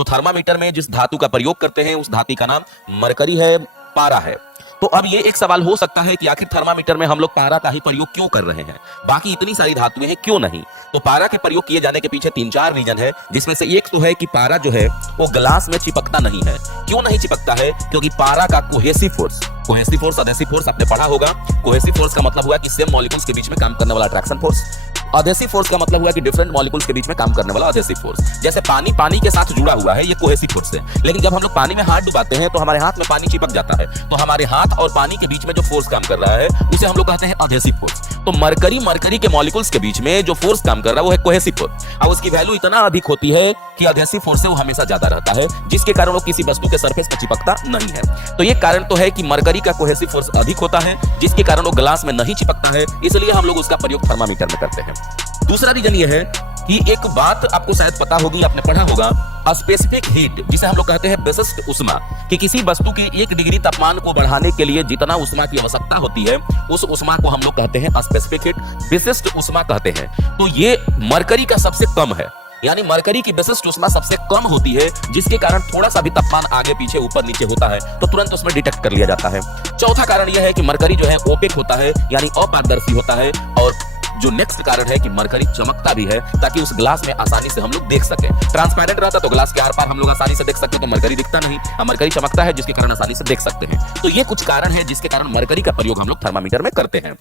तो थर्मामीटर में जिस धातु का प्रयोग करते हैं उस धातु का नाम मरकरी है, पारा है। तो अब ये एक सवाल हो सकता है कि आखिर थर्मामीटर में हम लोग पारा का ही प्रयोग क्यों कर रहे हैं, बाकी इतनी सारी धातुएं हैं क्यों नहीं। तो पारा के प्रयोग किए जाने के पीछे 3-4 रीजन है, जिसमें से एक तो है कि पारा जो है वो ग्लास में चिपकता नहीं है। क्यों नहीं चिपकता है? क्योंकि पारा का कोहेसिव फोर्स अधेसिव फोर्स आपने पढ़ा होगा। कोहेसिव फोर्स का मतलब हुआ कि सेम मॉलिक्यूल्स के बीच में काम करने वाला अट्रैक्शन फोर्स। अधेसिव फोर्स का मतलब हुआ कि डिफरेंट मॉलिक्यूल्स के बीच में काम करने वाला अधेसिव फोर्स। जैसे पानी के साथ जुड़ा हुआ है, ये कोहेसिव फोर्स है, लेकिन जब हम लोग पानी में हाथ डुबाते हैं तो हमारे हाथ में पानी चिपक जाता है, तो हमारे हाथ और पानी के बीच में जो फोर्स काम कर रहा है उसे हम लोग कहते हैं अधेसिव फोर्स। तो मरकरी के मॉलिक्यूल्स के बीच में जो फोर्स काम कर रहा है वो है कोहेसिव फोर्स। अब उसकी वैल्यू इतना अधिक होती है कि अधेसिव फोर्स से वो हमेशा ज्यादा रहता है, जिसके कारण वो किसी वस्तु के सरफेस पर चिपकता नहीं है। तो ये कारण तो है कि मरकरी का कोहेसिव फोर्स अधिक होता है, जिसके कारण वो ग्लास में नहीं चिपकता है, इसलिए हम लोग उसका प्रयोग थर्मामीटर में करते हैं। दूसरा रीजन ये है कि एक बात आपको शायद पता होगी, आपने पढ़ा होगा, स्पेसिफिक हीट, जिसे हम लोग कहते हैं विशिष्ट उष्मा, कि किसी वस्तु के 1 डिग्री तापमान को बढ़ाने के लिए जितना उष्मा की आवश्यकता होती है उस उष्मा को हम लोग कहते हैं स्पेसिफिक हीट, विशिष्ट उष्मा कहते हैं। तो ये मरकरी का सबसे कम है, यानी मरकरी की विशिष्ट उष्मा सबसे कम होती है, जिसके कारण थोड़ा सा भी तापमान आगे पीछे ऊपर नीचे होता है तो तुरंत उसमें डिटेक्ट कर लिया जाता है। चौथा कारण यह है कि मरकरी जो है ओपेक होता है, यानी अपारदर्शी होता है। और जो नेक्स्ट कारण है कि मरकरी चमकता भी है, ताकि उस ग्लास में आसानी से हम लोग देख सकें। ट्रांसपेरेंट रहता तो ग्लास के आर पार हम लोग आसानी से देख सकते, तो मरकरी दिखता नहीं। मरकरी चमकता है जिसके कारण आसानी से देख सकते हैं। तो ये कुछ कारण है जिसके कारण मरकरी का प्रयोग हम लोग थर्मामीटर में करते हैं।